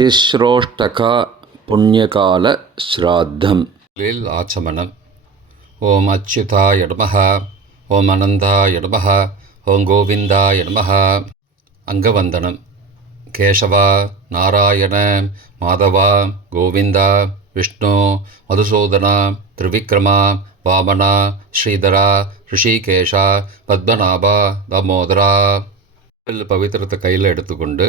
திஸ்ரோஷ்டகா புண்ணியகால ஸ்ராத்தம். ஆச்சமனம். ஓம் அச்சுதாய நமஹ, ஓம் அனந்தாய நமஹ, ஓம் கோவிந்தாய நமஹ. அங்கவந்தனம். கேசவா, நாராயண, மாதவா, கோவிந்தா, விஷ்ணு, மதுசூதனா, திரிவிக்ரமா, வாமனா, ஸ்ரீதரா, ரிஷிகேஷா, பத்மநாபா, தாமோதரா. பவித்திரத்தை கையில் எடுத்துக்கொண்டு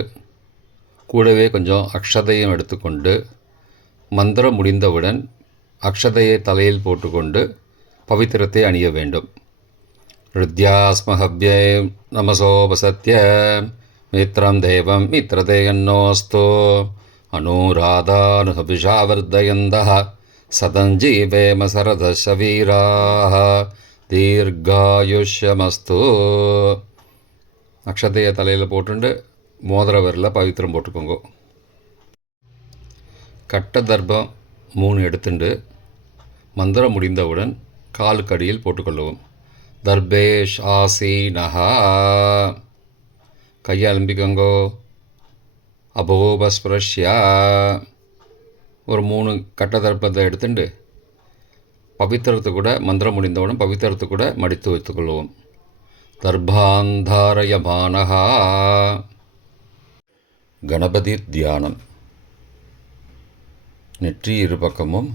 கூடவே கொஞ்சம் அக்ஷதையும் எடுத்துக்கொண்டு மந்திரம் முடிந்தவுடன் அக்ஷதையை தலையில் போட்டுக்கொண்டு பவித்திரத்தை அணிய வேண்டும். ருத்யாஸ்மஹவ்யே நமசோபசத்ய மித்ரம் தேவம் மித்ரதேயன்னோஸ்தோ அனுராதானுஹபிஷாவர்தயந்தः சதஞ்சீவேம சரதசவீராः தீர்காயுஷ்யமஸ்து. அக்ஷதையை தலையில் போட்டுண்டு மோதிர விரலில் பவித்திரம் போட்டுக்கோங்க. கட்ட தர்பம் 3 எடுத்துண்டு மந்திரம் முடிந்தவுடன் காலுக்கு அடியில் போட்டுக்கொள்ளவும். தர்பேஷ் ஆசீனஹா. கையை அலம்பிக்கோங்கோ. அபோபஸ்பிரஷ்யா. ஒரு 3 கட்ட தர்ப்பத்தை எடுத்துட்டு பவித்திரத்தை கூட மந்திரம் முடிந்தவுடன் பவித்திரத்தை கூட மடித்து வைத்துக்கொள்வோம். தர்பாந்தாரயமானஹா. கணபதி தியானம். நெற்றி இரு பக்கமும்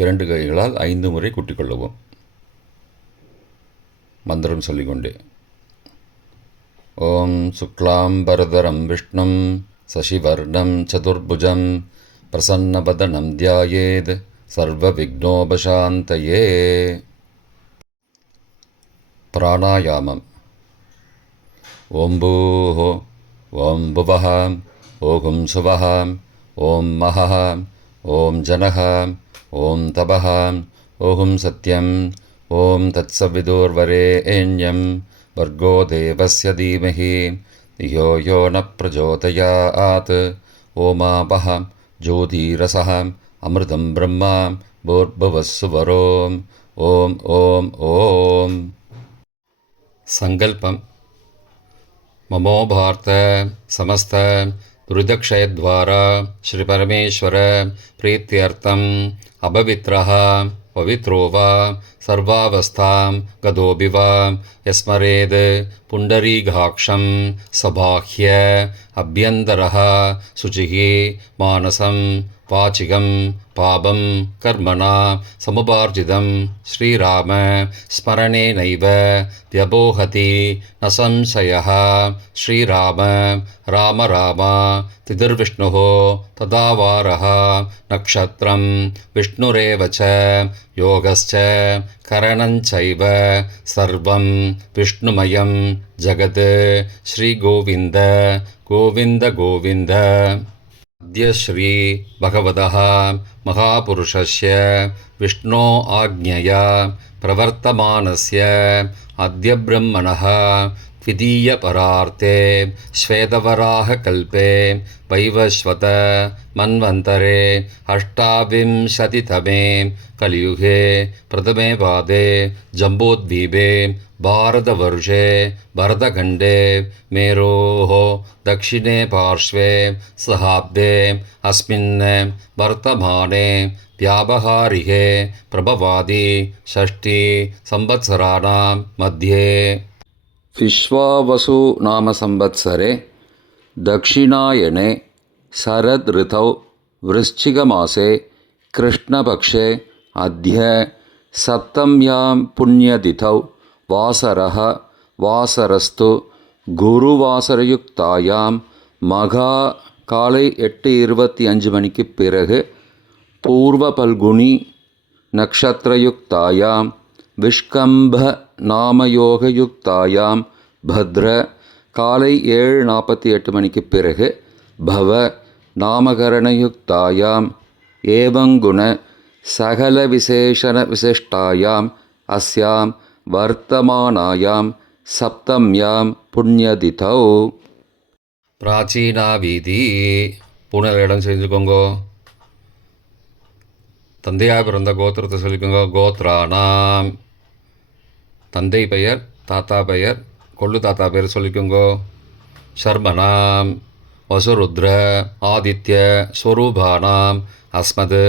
2 கைகளால் 5 முறை கூட்டிக்கொள்ளவும். மந்திரம் சொல்லிக்கொண்டே. ஓம் சுக்லாம்பரதரம் விஷ்ணும் சசிவர்ணம் சதுர்புஜம் பிரசன்னவதனம் தியாயேத் சர்வ விக்னோபசாந்தயே. பிராணாயாமம். ஓம் பூஹோ, ஓம் புவஹ, ஓம் சுவஹ, ஓம் மஹஹ, ஓம் ஜனஹ, ஓம் தபஹ, ஓம் சத்யம், ஓம் தத்சவிதுர்வரேண்யம் வர்கோ தேவஸ்ய தீமஹி யோ யோ ந பிரச்சோதயாத். ஓமாபஹ ஜோதிரசஹ அமிர்தம் பிரம்மா பூர்புவஸ்ஸுவரோம். ஓம் ஓம் ஓம். சங்கல்பம். மமோ பார்த்த சமஸ்த துரிதக்ஷயத்வாரா ஸ்ரீ பரமேஸ்வர பிரீத்தியர்த்தம் அபவித்ரஹ பவித்ரோ வா சர்வாவஸ்தாம் கதோபி வா யஸ்மரேத் புண்டரீகாக்ஷம் சபாஹ்ய அப்யந்தரஹ சுச்சிஹி மானசம் வாச்சிகம் பாபம் கர்மணா சமுபார்ஜிதம் ஸ்ரீராம ஸ்மரணேனைவ வியபோஹதி ந சம்சயः. ஸ்ரீராம ராம ராம திதிர்விஷ்ணுः ததாவாரः நக்ஷத்ரம் விஷ்ணுரேவ ச யோகஸ்ச கரணஞ்சைவ சர்வம் விஷ்ணுமயம் ஜகத். ஸ்ரீகோவிந்த கோவிந்த கோவிந்த. அத்ய ஸ்ரீ பகவதः மகாபுருஷஸ்ய விஷ்ணோ ஆக்ஞயா பிரவர்த்தமானஸ்ய அத்ய பிரம்மணः த்விதீய பரார்த்தே ஸ்வேதவராக கல்பே வைவஸ்வத மன்வந்தரே அஷ்டாவிம்சதிதமே கலியுகே பிரதமே பாதே ஜம்போத்வீபே பாரதவர்ஷே பரதகண்டே மேரோः दक्षिणे पार्श्वे सहाब्दे अस्मिन् वर्तमाने व्यावहारिके प्रभवादि षष्ठी संवत्सराणां मध्ये विश्वावसु नाम संवत्सरे दक्षिणायने शरद ऋतौ वृश्चिकमासे कृष्णपक्षे अद्य सप्तम्यां पुण्यतिथौ वासरः वासरस्तु குருவாசரயுக்தாயாம் மகா காலை 8:25 மணிக்கு பிறகு பூர்வ பல்குனி நக்ஷத்ரயுக்தாயாம் விஷ்கம்ப நாமயோகயுக்தாயாம் பத்ர காலை 7:48 மணிக்கு பிறகு பவ நாமகரணயுக்தாயாம் ஏவங்குண சகல விசேஷண விசிஷ்டாயாம் அஸ்யாம் வர்த்தமானாயாம் சப்தம்யாம் புண்ணியதிதௌ. பிராச்சீனா வீதி. பூனல் இடம் செஞ்சுக்கோங்கோ. தந்தையாக பிறந்த கோத்திரத்தை சொல்லிக்கோங்க. கோத்ரானாம். தந்தை பெயர், தாத்தா பெயர், கொள்ளு தாத்தா பெயர் சொல்லிக்கோங்கோ. ஷர்மனாம். வசுருத்ர ஆதித்ய ஸ்வரூபானாம் அஸ்மத்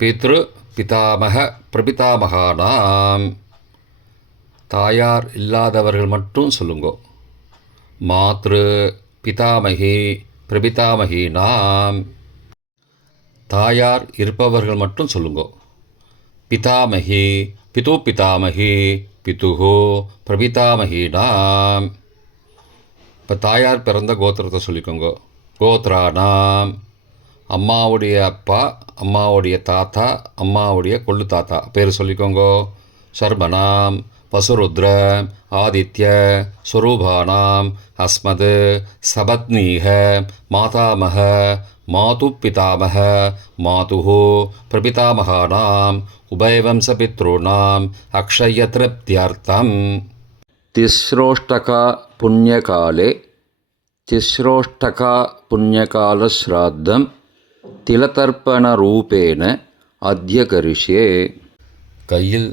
பித்ரு பிதாமக பிரபிதாமகானாம். தாயார் இல்லாதவர்கள் மட்டும் சொல்லுங்கோ. மாத்ரு பிதாமகி பிரபிதாமகீனாம். தாயார் இருப்பவர்கள் மட்டும் சொல்லுங்கோ. பிதாமகி பிது பிதாமகி பிதுஹோ பிரபிதாமகீனாம். இப்போ தாயார் பிறந்த கோத்திரத்தை சொல்லிக்கோங்க. கோத்ரானாம், அம்மாவுடைய அப்பா, அம்மாவுடைய தாத்தா, அம்மாவுடைய கொள்ளு தாத்தா பேர் சொல்லிக்கோங்க. சர்மனாம் வசுருத்ர ஆதித்ய ஸ்வரூபானாம் அஸ்மத் சபத்னீக மாதாமக மாது பிதாமக மாதுஹோ பிரபிதாமகானாம் உபயவம்சபித்ருணாம் அக்ஷயத்ருப்தியர்த்தம். திஸ்ரோஷ்டகா புண்ணியகாலே திஸ்ரோஷ்டகா புண்ணியகாலஸ்ராத்தம் திலதர்ப்பணரூபேண அத்ய கரிஷ்யே. கையில்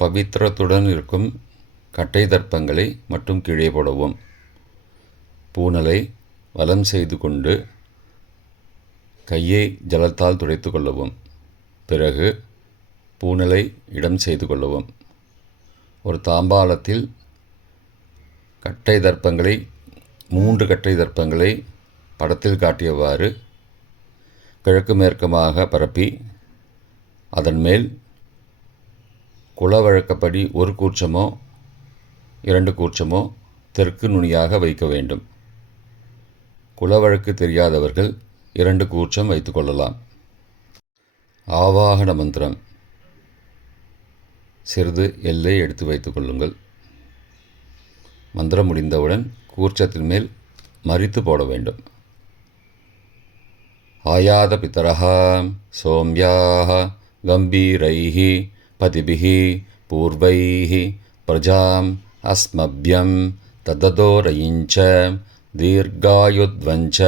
பவித்திரத்துடன் இருக்கும் கட்டை தர்ப்பங்களை மட்டும் கீழே போடவும். பூனலை வலம் செய்து கொண்டு கையை ஜலத்தால் துடைத்து கொள்ளவும். பிறகு பூனலை இடம் செய்து கொள்ளவும். ஒரு தாம்பாளத்தில் கட்டை தர்ப்பங்களை 3 கட்டை தர்ப்பங்களை படத்தில் காட்டியவாறு கிழக்கு மேற்குமாக பரப்பி அதன் மேல் குலவழக்கப்படி 1 கூர்ச்சமோ 2 கூர்ச்சமோ தெற்கு நுனியாக வைக்க வேண்டும். குலவழக்கு தெரியாதவர்கள் 2 கூர்ச்சம் வைத்து கொள்ளலாம். ஆவாகன மந்திரம். சிறிது எல்லை எடுத்து வைத்து கொள்ளுங்கள். மந்திரம் முடிந்தவுடன் கூர்ச்சத்தின் மேல் மரித்து போட வேண்டும். ஆயாத பிதரஹா சோம்யாக கம்பீரைஹி பதிபிஹி பூர்வைஹி பிரஜாம் அஸ்மப்யம் தததோரயிஞ்ச தீர்காயுத்வஞ்ச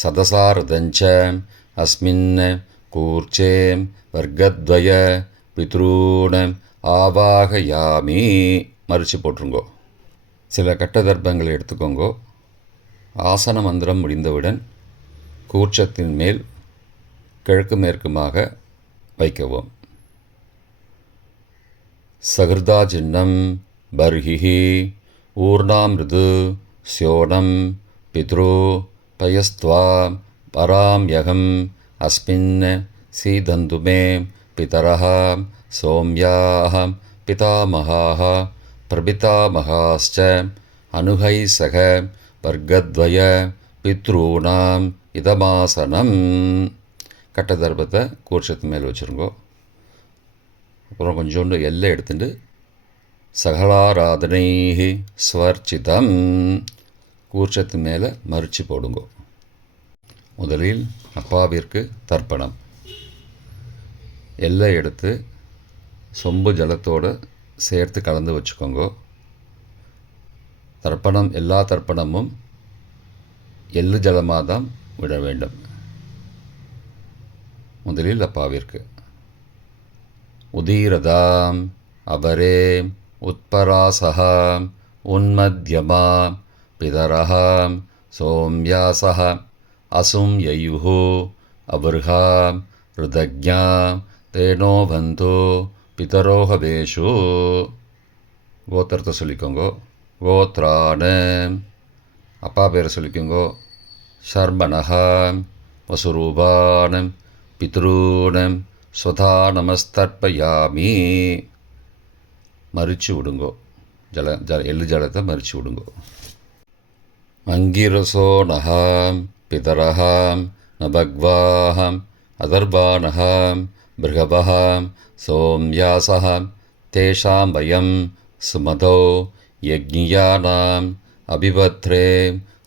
சதசாரதஞ்ச அஸ்மின் கூர்ச்சே வர்க்கத்வய பித்ரூண ஆவாகயாமி. மறித்து போட்டுருங்கோ. சில கட்ட தர்ப்பங்களை எடுத்துக்கோங்கோ. ஆசன மந்திரம் முடிந்தவுடன் கூர்ச்சத்தின் மேல் கிழக்கு மேற்குமாக வைக்கவும். சகிருதா சின்னம் பர்ஹிஹி ஊர்ணாமிருது ஸ்யோனம் பித்ரு பயஸ்த்வா பராம்யகம் அஸ்மின் சீதந்துமே பிதரஹ சோம்யாஹ பிதாமகாஹ பிரபிதாமகாஸ்ச அனுகைசக வர்க்கத்வய பித்ரூணாம் இதமாசனம். கட்ட தர்ப்பத்தை கூர்ச்சத்து மேல் வச்சுருங்கோ. அப்புறம் கொஞ்சோண்டு எல்லை எடுத்துட்டு சகலாராதனை ஸ்வர்ச்சிதம் கூர்ச்சத்து மேலே மறித்து போடுங்கோ. முதலில் அப்பாவிற்கு தர்ப்பணம். எல்லை எடுத்து சொம்பு ஜலத்தோடு சேர்த்து கலந்து வச்சுக்கோங்க. தர்ப்பணம் எல்லா தர்ப்பணமும் எள்ளு ஜலமாக தான் விட வேண்டும். முதலில் அப்பாவிற்கு. உதீரதாம் அவரே உத்பராசஹா உன்மத்யமா பிதரஹா சோம்யாசஹ அசும் யயுஹு அவர்ஹா ருதக்ஞா தேனோ பந்தோ பிதரோஹவேஷு. கோத்திரத்தை சொல்லிக்கோங்கோ. கோத்ரான அப்பா பேரை சொல்லிக்கோங்கோ. ஷர்மணஹா வசுரூபானம் பித்ரூணம் ஸ்வதா நமஸ்தர்ப்பயாமி. மறித்து விடுங்கோ. எள்ளு ஜலத்தை மறித்து விடுங்கோ. அங்கிரசோ நகாம் பிதரஹாம் நபக்வாஹாம் அதர்பானஹாம் பிருகபஹாம் சோம்யாசஹாம் தேஷாம் வயம் சுமதோ யக்ஞியானாம் அபிபத்ரே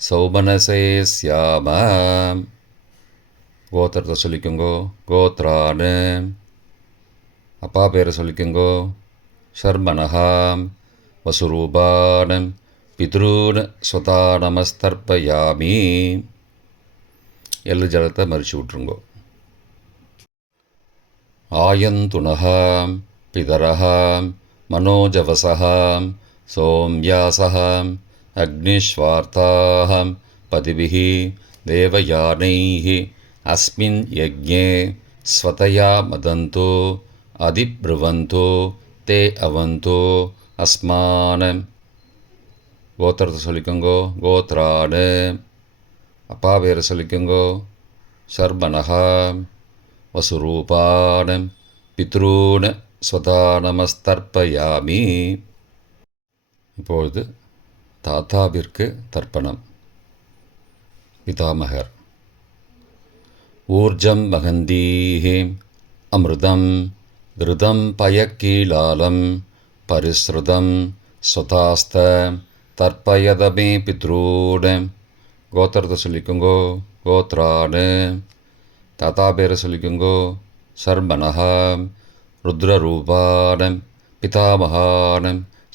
சௌமனசே ஸ்யாமாம். கோத்திரத்தை சொல்லிக்கோங்கோ. கோத்ரானு அப்பா பேரை சொல்லிக்கோங்கோ. ஷர்மணஹாம் வசுரூபானம் பித்ரூன் ஸ்வதா நமஸ்தர்ப்பயாமி. எள்ளு ஜலத்தை மறித்து விட்ருங்கோ. ஆயந்துணஹாம் பிதரஹாம் மனோஜவசஹாம் சோம்யாசஹாம் அக்னிஸ்வார்த்தாஹாம் பதிபிஹி தேவயானைः அஸ்மின் யஜ்ஞே ஸ்வதயா மதந்தோ அதிப்ருவந்தோ தே அவந்தோ அஸ்மான. கோத்திரத்தை சொல்லிக்கோங்கோ. கோத்ரானு. அப்பா பேரை சொல்லிக்கோங்கோ. சர்மனஹா. வசுரூபான பித்ரூன ஸ்வதா நமஸ்தர்ப்பயாமி. இப்பொழுது தாத்தாவிற்கு தர்ப்பணம். பிதாமகர். ஊர்ஜம் வகந்தீः அமிர்தம் கிருதம் பயக்கீலாலம் பரிஸ்ருதம் ஸ்வதாஸ்த தர்ப்பயதமே பித்ரூன. கோத்திரத்தை சொல்லிக்கோங்கோ. கோத்ரானு. தாத்தா பேரை சொல்லிக்கோங்கோ. சர்மனஹா. ருத்ரரூபான பிதாமகான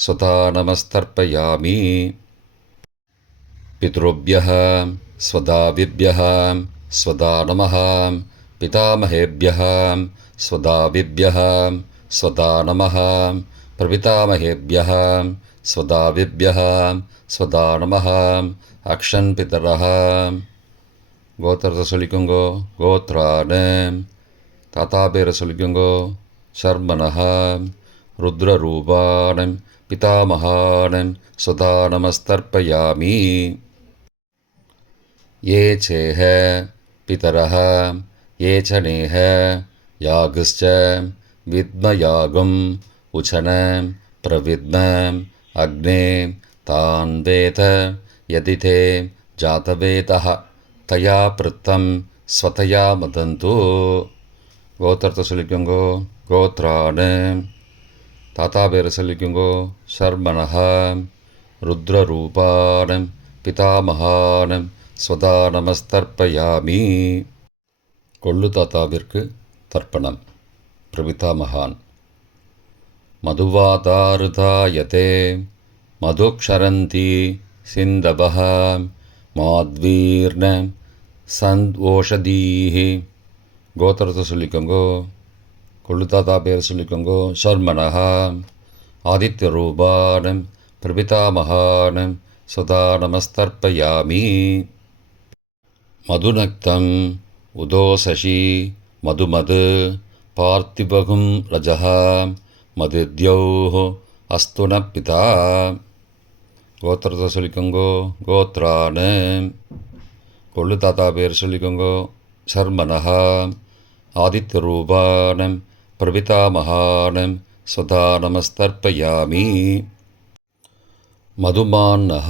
ஸ்வதா நமஸ்தர்ப்பயாமி. பித்ருभ्यः स्वदाविभ्यः स्वदा नमः. पितामहेभ्यः स्वदाविभ्यः स्वदा नमः. प्रपितामहेभ्यः स्वदाविभ्यः स्वदा नमः. अक्षन् पितरः. கோத்திரத்தை சொல்லிக்கோங்கோ. கோத்ரானு. தாத்தா பேரை சொல்லிக்கோங்கோ. சர்மனஹா. ருத்ரரூபான பிதாமகான ஸ்வதா நமஸ்தர்ப்பயாமி. ये चेह पितरः ये च नेह यागश्च विद्मयागम् उचन प्रविद्म अग्ने तान् वेद यदि ते जातवेदः तया पृत्तं स्वतया मदन्तु. கோத்திரத்தை சொல்லிக்கோங்கோ. கோத்ரானு. தாத்தா பேரை சொல்லிக்கோங்கோ. சர்மனஹா. ருத்ரரூபான பிதாமகான ஸ்வதா நமஸ்தர்ப்பயாமி. கொள்ளு தாத்தாவிற்கு தர்ப்பணம். பிரபிதாமகான். மதுவாதாருதாயதே மதுக்ஷரந்தி சிந்தபஹ மாத்வீர்ண சந்த்வோஷதீஹ. கோத்திரத்தை சொல்லிக்கோங்கோ. கொள்ளு தாத்தா பேர் சொல்லிக்கோங்கோ. சர்மனஹா. ஆதித்யரூபான பிரபிதாமகான ஸ்வதா நமஸ்தர்ப்பயாமி. மதுநக்தம் உதோசசி மதுமது பார்த்திபகும் ரஜः மதித்யௌः அஸ்து ந பிதா. கோத்திரத்தை சொல்லிக்கோங்கோ. கோத்ரானு. கொள்ளு தாத்தா பேர் சொல்லிக்கோங்கோ. சர்மனஹா. ஆதித்யரூபான பிரபிதாமகான ஸ்வதா நமஸ்தர்ப்பயாமி. மதுமான்னः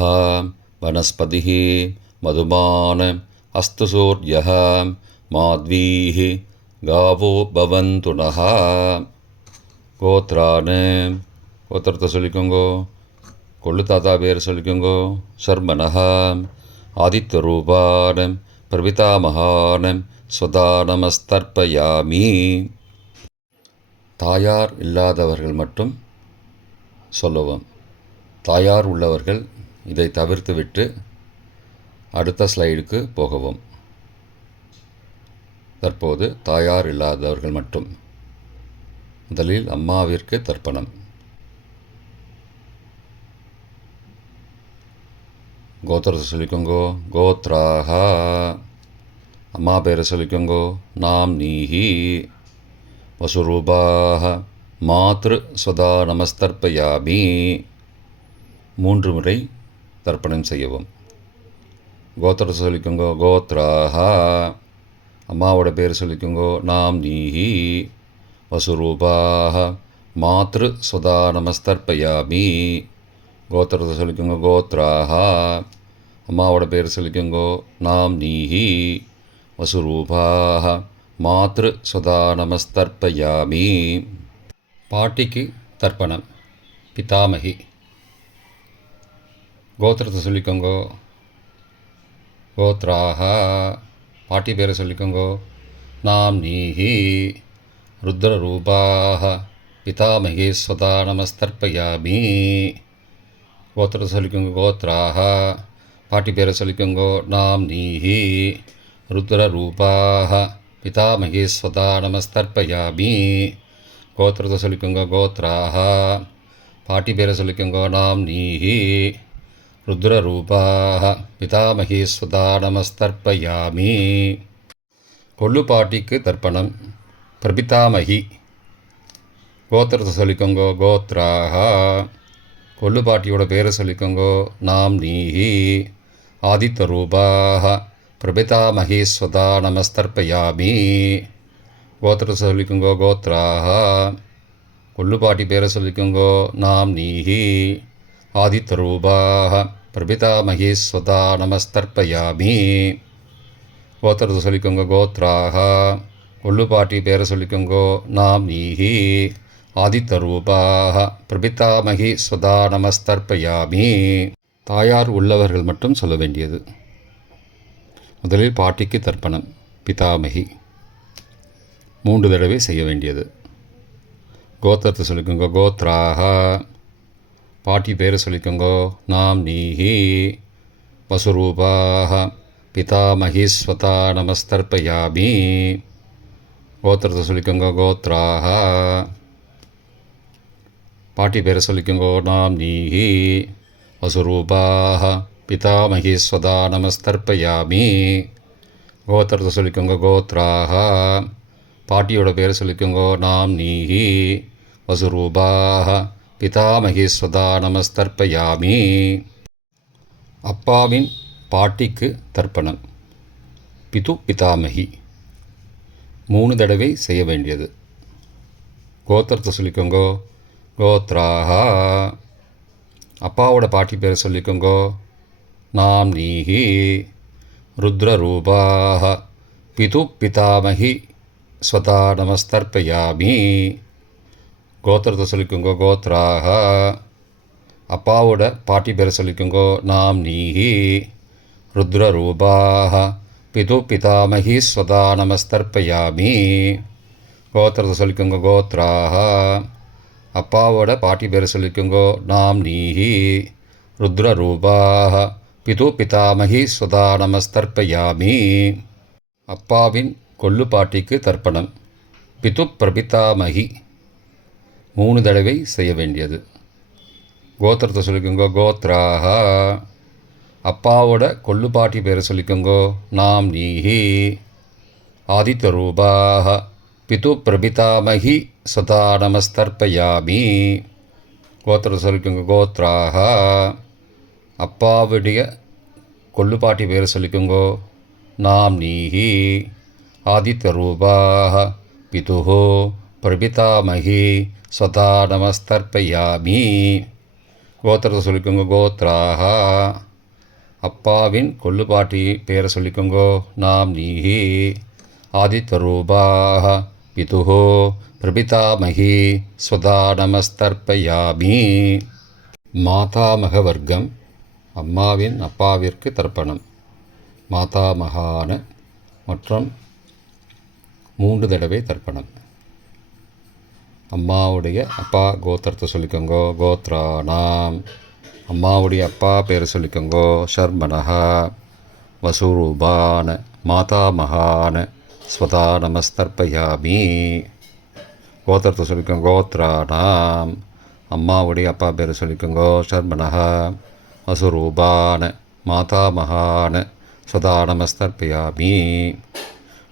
वनस्पतिः मधुमान अस्तु सूर्यः माध्वीः गावो भवन्तु नः. கோத்ரானு. கோத்திரத்தை சொல்லிக்கோங்கோ. கொள்ளு தாத்தா பேர் சொல்லிக்கோங்கோ. சர்மனஹா. ஆதித்யரூபான பிரபிதாமகான ஸ்வதா நமஸ்தர்ப்பயாமி. தாயார் இல்லாதவர்கள் மட்டும் சொல்லவும். தாயார் உள்ளவர்கள் இதை தவிர்த்துவிட்டு அடுத்த ஸ்லைடுக்கு போகவும். தற்போது தாயார் இல்லாதவர்கள் மட்டும். முதலில் அம்மாவிற்கு தர்ப்பணம். கோத்திரத்தை சொல்லிக்கோங்கோ. கோத்ராஹா. அம்மா பேரை சொல்லிக்கோங்கோ. நாம் நீஹி. வசுரூபாஹ மாத்ரு ஸ்வதா நமஸ்தர்ப்பயாமி. 3 முறை தர்ப்பணம் செய்யவும். கோத்திரத்தை சொல்லிக்கோங்கோ. கோத்ராஹா. அம்மாவோட பேர் சொல்லிக்கோங்கோ. நாம் நீஹி. வசுரூபாஹ மாத்ரு ஸ்வதா நமஸ்தர்ப்பயாமி. கோத்திரத்தை சொல்லிக்கோங்கோ. கோத்ராஹா. அம்மாவோட பேர் சொல்லிக்கோங்கோ. நாம் நீஹி. வசுரூபாஹ மாத்ரு ஸ்வதா நமஸ்தர்ப்பயாமி. பாட்டிக்கு தர்ப்பணம். பிதாமகி. கோத்திரத்தை சொல்லிக்கோங்கோ. கோத்ராஹா. பாட்டி பேரை சொல்லிக்கோங்கோ. நாம் நீஹி. ருத்ரரூபாஹ பிதாமகி ஸ்வதா நமஸ்தர்ப்பயாமி. கோத்திரத்தை சொல்லிக்கோங்கோ. கோத்ராஹா. பாட்டி பேரை சொல்லிக்கோங்கோ. நாம் நீஹி. ருத்ரரூபாஹ பிதாமகி ஸ்வதா நமஸ்தர்ப்பயாமி. கோத்திரத்தை சொல்லிக்கோங்கோ. கோத்ராஹா. பாட்டி பேரை சொல்லிக்கோங்கோ. நாம் நீஹி. ருத்ரரூபாः பிதாமகி ஸ்வதா நமஸ்தர்ப்பயாமி. கொள்ளு பாட்டிக்கு தர்ப்பணம். பிரபிதாமகி கோத்திரத்தை சொல்லிக்கோங்கோ. கோத்ராக கொள்ளு பாட்டியோட பேரை சொல்லிக்கோங்கோ. நாம் நீஹி. ஆதித்த ரூபாக பிரபிதாமகி ஸ்வதா நமஸ்தர்ப்பயாமி. கோத்திரத்தை சொல்லிக்கோங்கோ. கோத்ராக கொள்ளு பாட்டி பேரை சொல்லிக்கோங்கோ. நாம் நீஹி. ஆதித்த ரூபாக பிரபிதாமகி ஸ்வதா நமஸ்தர்ப்பயாமி. கோத்திரத்தை சொல்லிக்கோங்க. கோத்ராக கொள்ளு பாட்டி பேரை சொல்லிக்கோங்கோ. நாம் நீஹி. ஆதித்த ரூபாக பிரபிதாமகி ஸ்வதா நமஸ்தர்ப்பயாமி. தாயார் உள்ளவர்கள் மட்டும் சொல்ல வேண்டியது. முதலில் பாட்டிக்கு தர்ப்பணம். பிதாமகி 3 தடவை செய்ய வேண்டியது. கோத்திரத்தை சொல்லிக்கோங்க. கோத்ராக பாட்டி பேரை சொல்லிக்கோங்கோ. நாம் நீஹி. வசுரூபாக பிதாமகி ஸ்வதா நமஸ்தர்ப்பயாமி. கோத்திரத்தை சொல்லிக்கோங்க. கோத்ராக பாட்டி பேரை சொல்லிக்கோங்கோ. நாம் நீஹி. வசுரூபாக பிதாமகி ஸ்வதா நமஸ்தர்ப்பயாமி. கோத்திரத்தை சொல்லிக்கோங்க. கோத்ராக பாட்டியோட பேரை சொல்லிக்கோங்கோ. நாம் நீஹி. வசுரூபாக பிதாமகி ஸ்வதா நமஸ்தர்ப்பயாமி. அப்பாவின் பாட்டிக்கு தர்ப்பணம். பிது பிதாமகி 3 தடவை செய்ய வேண்டியது. கோத்திரத்தை சொல்லிக்கோங்கோ. கோத்ராக அப்பாவோட பாட்டி பேரை சொல்லிக்கோங்கோ. நாம் நீஹி. ருத்ரரூபாக பிது பிதாமகி ஸ்வதா நமஸ்தர்ப்பயாமி. கோத்திரத்தை சொல்லிக்கோங்கோ. கோத்ராக அப்பாவோட பாட்டி பேரை சொல்லிக்கோங்கோ. நாம் நீஹி. ருத்ரரூபாக பிது பிதாமகி ஸ்வதா நமஸ்தர்ப்பயாமி. கோத்திரத்தை சொல்லிக்கோங்க. கோத்ராக அப்பாவோட பாட்டி பேரை சொல்லிக்கோங்கோ. நாம் நீஹி. ருத்ரரூபாக பிது பிதாமகி ஸ்வதா நமஸ்தர்ப்பயாமி. அப்பாவின் கொள்ளு பாட்டிக்கு தர்ப்பணம். பிது பிரபிதாமகி 3 தடவை செய்ய வேண்டியது. கோத்திரத்தை சொல்லிக்கோங்கோ. கோத்ராக அப்பாவோட கொள்ளு பாட்டி பேரை சொல்லிக்கோங்கோ. நாம் நீஹி. ஆதித்த ரூபாக பிது பிரபிதாமகி ஸ்வதா நமஸ்தர்ப்பயாமி. கோத்திரத்தை சொல்லிக்கோங்க. கோத்ராக அப்பாவுடைய கொள்ளு பாட்டி பேரை சொல்லிக்கோங்கோ. நாம் நீஹி. ஆதித்த ரூபாக பிதுஹோ பிரபிதாமகி ஸ்வதா நமஸ்தர்ப்பயாமி. கோத்திரத்தை சொல்லிக்கோங்க. கோத்ராக அப்பாவின் கொள்ளு பாட்டி பேரை சொல்லிக்கோங்கோ. நாம் நீஹி. ஆதித்த ரூபாக பிதுஹோ பிரபிதாமகி ஸ்வதா நமஸ்தர்ப்பயாமி. மாதாமக வர்க்கம். அம்மாவின் அப்பாவிற்கு தர்ப்பணம். மாதாமகான மற்றும் 3 தடவை தர்ப்பணம். அம்மாவுடைய அப்பா கோத்திரத்தை சொல்லிக்கோங்கோ. கோத்ராணாம் அம்மாவுடைய அப்பா பேரை சொல்லிக்கோங்கோ. ஷர்மனஹா வசுரூபான மாதாமகான ஸ்வதா நமஸ்தர்ப்பயாமி. கோத்திரத்தை சொல்லிக்கோங்க. கோத்ராணாம் அம்மாவுடைய அப்பா பேரை சொல்லிக்கோங்கோ. ஷர்மனஹா வசுரூபான மாதாமகான ஸ்வதா நமஸ்தர்ப்பயாமி.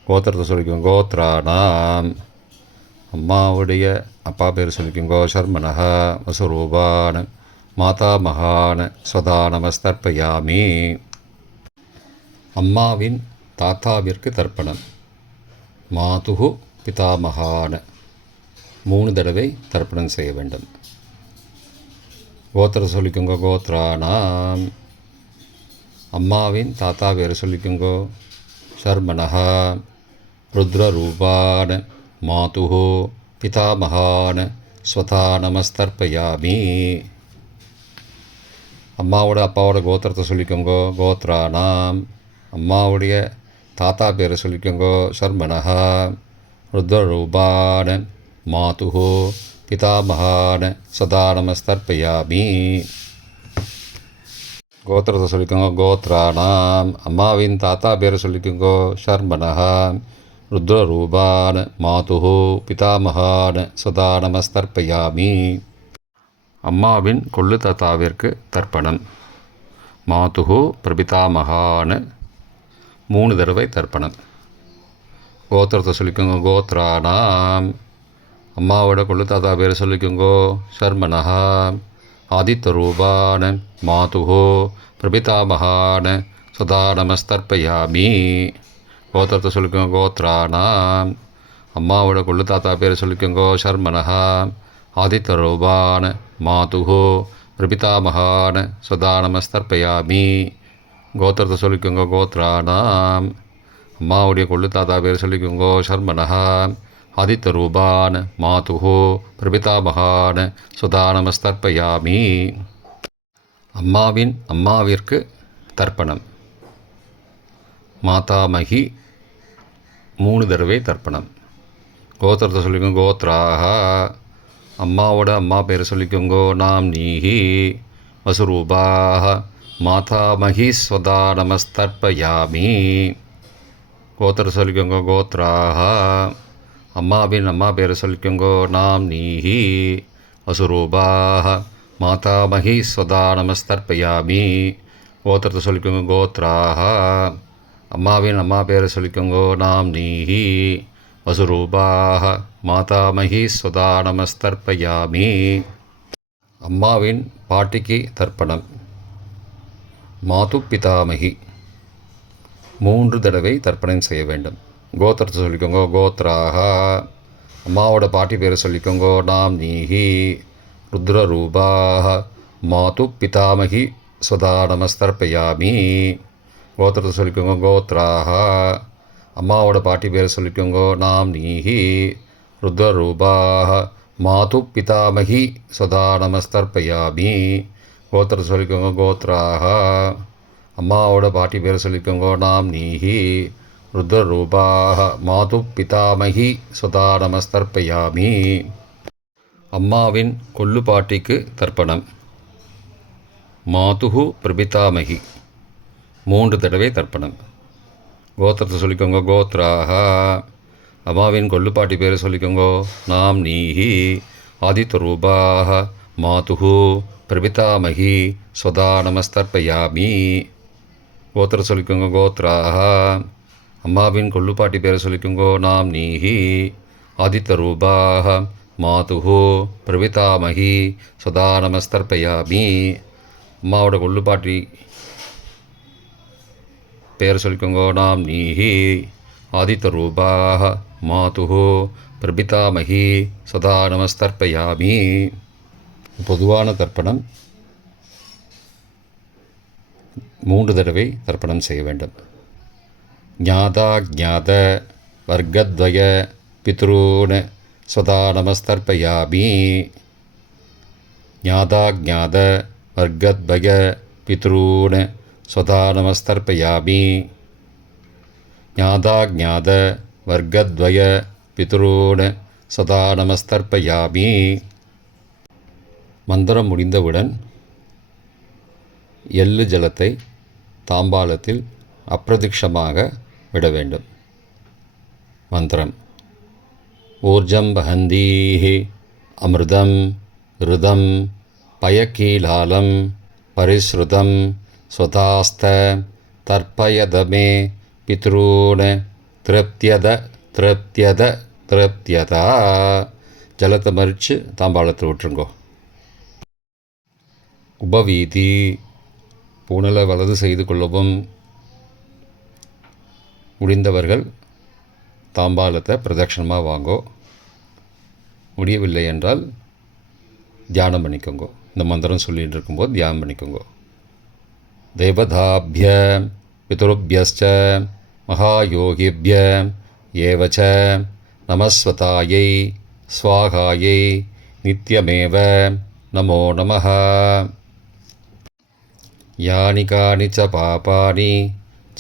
கோத்திரத்தை சொல்லிக்கோங்க. கோத்ராணாம் அம்மாவுடைய அப்பா பேர் சொல்லிக்கோங்கோ. ஷர்மனஹ வசுரூபான மாதாமகான ஸ்வதா நமஸ்தர்ப்பயாமி. அம்மாவின் தாத்தாவிற்கு தர்ப்பணம். மாதுகு பிதாமகான 3 தடவை தர்ப்பணம் செய்ய வேண்டும். கோத்திர சொல்லிக்கோங்க. கோத்ராணாம் அம்மாவின் தாத்தா பேர் சொல்லிக்கோங்கோ. ஷர்மனஹ ருத்ரரூபான மாதுஹோ பிதாமகான ஸ்வதா நமஸ்தர்ப்பயாமி. அம்மாவோட அப்பாவோட கோத்திரத்தை சொல்லிக்கோங்கோ. கோத்ராணாம் அம்மாவுடைய தாத்தா பேரை சொல்லிக்கோங்கோ. ஷர்மனஹ ருத்ரரூபான மாதுஹோ பிதாமகான ஸ்வதா நமஸ்தர்ப்பயாமி. கோத்திரத்தை சொல்லிக்கோங்க. கோத்ராணாம் அம்மாவின் தாத்தா பேரை சொல்லிக்கோங்கோ. ஷர்மனஹ ருத்ரரூபான மாதுஹோ பிதாமகான ஸ்வதா நமஸ்தர்ப்பயாமி. அம்மாவின் கொள்ளு தாத்தாவிற்கு தர்ப்பணம். மாதுஹு பிரபிதாமகான்னு 3 தடவை தர்ப்பணம். கோத்திரத்தை சொல்லிக்கோங்க. கோத்ரானாம், அம்மாவோட கொள்ளு தாத்தா பேர் சொல்லிக்கோங்கோ. சர்மனஹா ஆதித்தரூபான் மாதுஹோ பிரபிதாமகான் சதா நமஸ்தர்ப்பயாமி. கோத்திரத்தை சொல்லிக்கோங்க. கோத்ரானாம், அம்மாவோட கொள்ளு தாத்தா பேர் சொல்லிக்கோங்கோ. சர்மனஹா ஆதித்தரூபான் மாதுஹோ பிரபிதாமகான் சதா நமஸ்தர்ப்பயாமி. கோத்திரத்தை சொல்லிக்கோங்க. கோத்ரானாம், அம்மாவுடைய கொள்ளு தாத்தா பேர் சொல்லிக்கோங்கோ. சர்மனஹா ஆதித்தரூபான் மாதுஹோ பிரபிதாமகான் சுதா நமஸ்தர்ப்பயாமி. அம்மாவிற்கு தர்ப்பணம். மாதாமகி 3 தடவை தர்ப்பணம். கோத்திரத்தை சொல்லிக்கோங்க. கோத்ராக, அம்மாவோட அம்மா பேர் சொல்லிக்கோங்கோ. நாம் நீஹி வசுரூபாக மாதாமகி ஸ்வதா நமஸ்தர்ப்பயாமி. கோத்திரத்தை சொல்லிக்கோங்க. கோத்ராக, அம்மாவின் அம்மா பேர் சொல்லிக்கோங்கோ. நாம் நீஹி வசுரூபாக மாதாமகி ஸ்வதா நமஸ்தர்ப்பயாமி. கோத்திரத்தை சொல்லிக்கோங்க. கோத்ராக, அம்மாவின் அம்மா பேர் சொல்லிக்கோங்கோ. நாம் நீஹி வசுரூபாக மாதாமகி ஸ்வதா நமஸ்தர்ப்பயாமி. அம்மாவின் பாட்டிக்கு தர்ப்பணம். மாது பிதாமகி 3 தடவை தர்ப்பணம் செய்ய வேண்டும். கோத்திரத்தை சொல்லிக்கோங்க. கோத்ராக, அம்மாவோட பாட்டி பேர் சொல்லிக்கோங்கோ. நாம் நீஹி ருத்ரரூபாக மாது பிதாமகி ஸ்வதா நமஸ்தர்ப்பயாமி. கோத்திரத்தை சொல்லிக்கோங்க. கோத்ராக, அம்மாவோட பாட்டி பேர் சொல்லிக்கோங்கோ. நாம் நீஹி ருத்ரரூபாக மாது பிதாமகி ஸ்வதா நமஸ்தர்ப்பயாமி. கோத்திரத்தை சொல்லிக்கோங்க. கோத்ராக, அம்மாவோட பாட்டி பேர் சொல்லிக்கோங்கோ. நாம் நீஹி ருத்ரரூபாக மாது பிதாமகி ஸ்வதா நமஸ்தர்ப்பயாமி. அம்மாவின் கொள்ளு பாட்டிக்கு தர்ப்பணம். மாதுஹு பிரபிதாமகி 3 தடவை தர்ப்பணம். கோத்திரத்தை சொல்லிக்கோங்க. கோத்ராக, அம்மாவின் கொள்ளு பாட்டி பேர் சொல்லிக்கோங்கோ. நாம் நீஹி ஆதித்தரூபாக மாதுஹு பிரபிதாமகி ஸ்வதா நமஸ்தர்ப்பயாமி. கோத்திரத்தை சொல்லிக்கோங்க. கோத்ராக, அம்மாவின் கொள்ளு பாட்டி பேர் சொல்லிக்கோங்கோ. நாம் நீஹி ஆதித்தரூபாக மாதுஹு பிரபிதாமகி ஸ்வதா நமஸ்தர்ப்பயாமி. அம்மாவோட கொள்ளு பாட்டி பேர் சொல்லிக்கோங்கோ. நாம் நீஹி ஆதித்தரூபாக மாதுஹு பிரபிதாமகி ஸ்வதா நமஸ்தர்ப்பயாமி. பொதுவான தர்ப்பணம் 3 தடவை தர்ப்பணம் செய்ய வேண்டும். ஞாதா ஞாத வர்க்கத்வய பித்ரூன் ஸ்வதா நமஸ்தர்ப்பயாமி. ஞாதா ஞாத வர்க்கத்வய பித்ரூன் ஸ்வதா நமஸ்தர்ப்பயாமி. ஞாதா ஞாத வர்க்கத்வய பித்ரூன் ஸ்வதா நமஸ்தர்ப்பயாமி. மந்திரம் முடிந்தவுடன் எள்ளு ஜலத்தை தாம்பாளத்தில் அப்பிரதிக்ஷமாக விட வேண்டும். மந்திரம். ஊர்ஜம் வஹந்தீஹி அமிர்தம் ருதம் பயக்கீலாலம் பரிஸ்ருதம் ஸ்வதாஸ்த தர்ப்பயதமே பித்ரூன் திருப்தியத திருப்தியத திருப்தியதா. ஜலத்தை மறித்து தாம்பாளத்தில் விட்டுருங்கோ. உபவீதி. புனலை வலது செய்து கொள்ளவும். முடிந்தவர்கள் தாம்பாளத்தை பிரதட்சணமாக வாங்கோ. முடியவில்லை என்றால் தியானம் பண்ணிக்கோங்க. இந்த மந்திரம் சொல்லிகிட்டு இருக்கும்போது தியானம் பண்ணிக்கோங்க. தேவதாபிய பிதுருபியஸ்ச மகாயோகிபிய ஏவச்ச நமஸ்வதாயை ஸ்வாகாயை நித்யமேவ நமோ நமः. யானி கானி ச பாபானி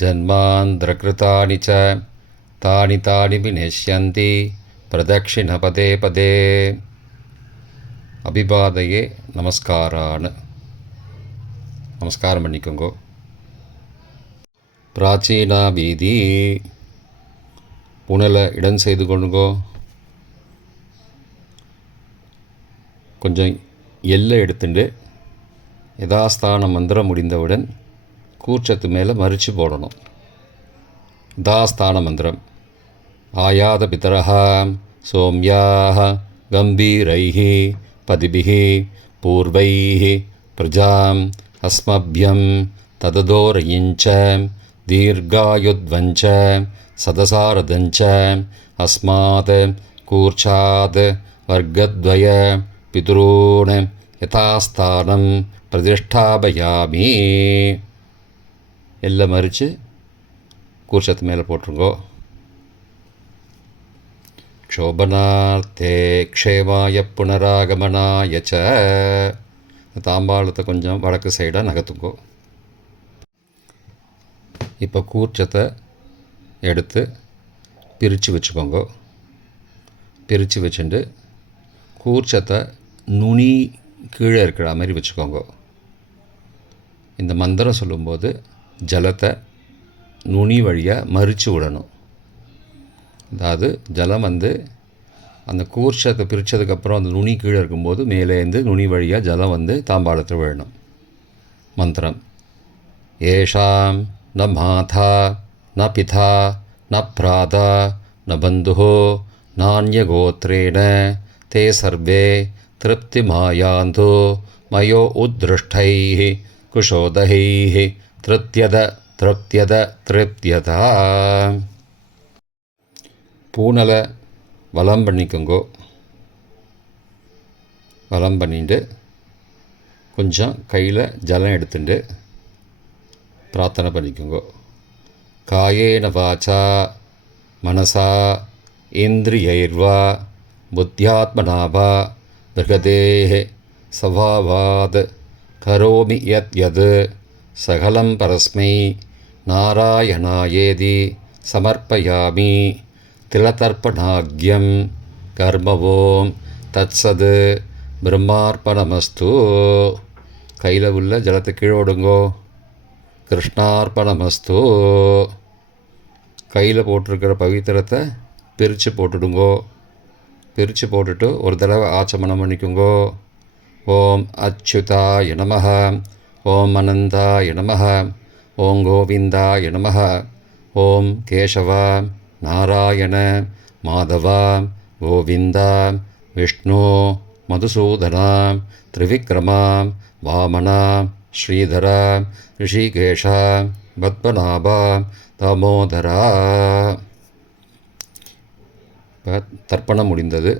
ஜன்மாந்திரகிருதானி ச தானி தானி விநஷ்யந்தி பிரதட்சிண பதே பதே. அபிபாதையே நமஸ்காரான்னு நமஸ்காரம் பண்ணிக்கோங்கோ. பிராச்சீனா வீதி. புனலை இடம் செய்து கொள்ளுங்கோ. கொஞ்சம் எல்லை எடுத்துட்டு யதாஸ்தான மந்திரம் முடிந்தவுடன் கூர்ச்சத்து மேலே மறித்து போடணும். தாஸ்தான மந்திரம். ஆயாத பிதரஹ சோம்யாக கம்பீரைः பதிபிः பூர்வைः பிரஜாம் அஸ்மப்யம் தததோரயிஞ்ச தீர்காயுத்வஞ்ச சதசாரதஞ்ச அஸ்மாத் கூர்ச்சாத் வர்க்கத்வய பிதுரூன் யதாஸ்தானம் பிரதிஷ்டாபயாமி. எல்லாம் மறித்து கூர்ச்சத்து மேலே போட்டுருங்கோ. க்ஷோபனார்த்தே க்ஷேமாய புனராகமனாய ச. தாம்பாளத்தை கொஞ்சம் வடக்கு சைடாக நகர்த்துங்கோ. இப்போ கூர்ச்சத்தை எடுத்து பிரித்து வச்சுக்கோங்க. பிரித்து வச்சுட்டு கூர்ச்சத்தை நுனி கீழே இருக்கிற மாதிரி வச்சுக்கோங்க. இந்த மந்திரம் சொல்லும்போது ஜலத்தை நுனி வழியாக மறித்து விடணும். அதாவது ஜலம் அந்த கூர்ச்சத்தை பிரித்ததுக்கப்புறம் அந்த நுனி கீழே இருக்கும்போது மேலேருந்து நுனி வழியாக ஜலம் தாம்பாளத்தில் விழணும். மந்திரம். ஏஷாம் ந மாதா ந பிதா ந பிராதா ந பந்துஹோ நான்யகோத்ரேண தே சர்வே திருப்திமாயாந்தோ மயோ உத்ருஷ்டைः குஷோதகைः திருப்தியத திருப்தியத திருப்தியதா. பூனலை வலம் பண்ணிக்கோங்கோ. வலம் பண்ணிட்டு கொஞ்சம் கையில் ஜலம் எடுத்துட்டு பிரார்த்தனை பண்ணிக்கோங்கோ. காயேன வாச்சா மனசா இந்திரியைர்வா புத்தியாத்மனாவா பிருகதேஹ சவாவாத் கரோமி யத் யத் சகலம் பரஸ்மை நாராயணாயேதி சமர்ப்பயாமி. திலதர்ப்பணாக்யம் கர்மவோம் தத்சத் பிரம்மார்ப்பணமஸ்து. கையில் உள்ள ஜலத்தை கீழோடுங்கோ. கிருஷ்ணார்ப்பணமஸ்து. கையில் போட்டிருக்கிற பவித்திரத்தை பிரித்து போட்டுடுங்கோ. பிரித்து போட்டுட்டு ஒரு தடவை ஆச்சமனம் பண்ணிக்கோங்கோ. ஓம் அச்சுதாய நமஹ, ஓம் அனந்தாய நமஹ, ஓம் கோவிந்தாய நமஹ, ஓம் கேசவா நாராயண மாதவா கோவிந்தா விஷ்ணு மதுசூதனா திரிவிக்ரமா வாமனா ஸ்ரீதரா ரிஷிகேஷா பத்மநாபா தாமோதரா. இப்போ தர்ப்பணம் முடிந்தது.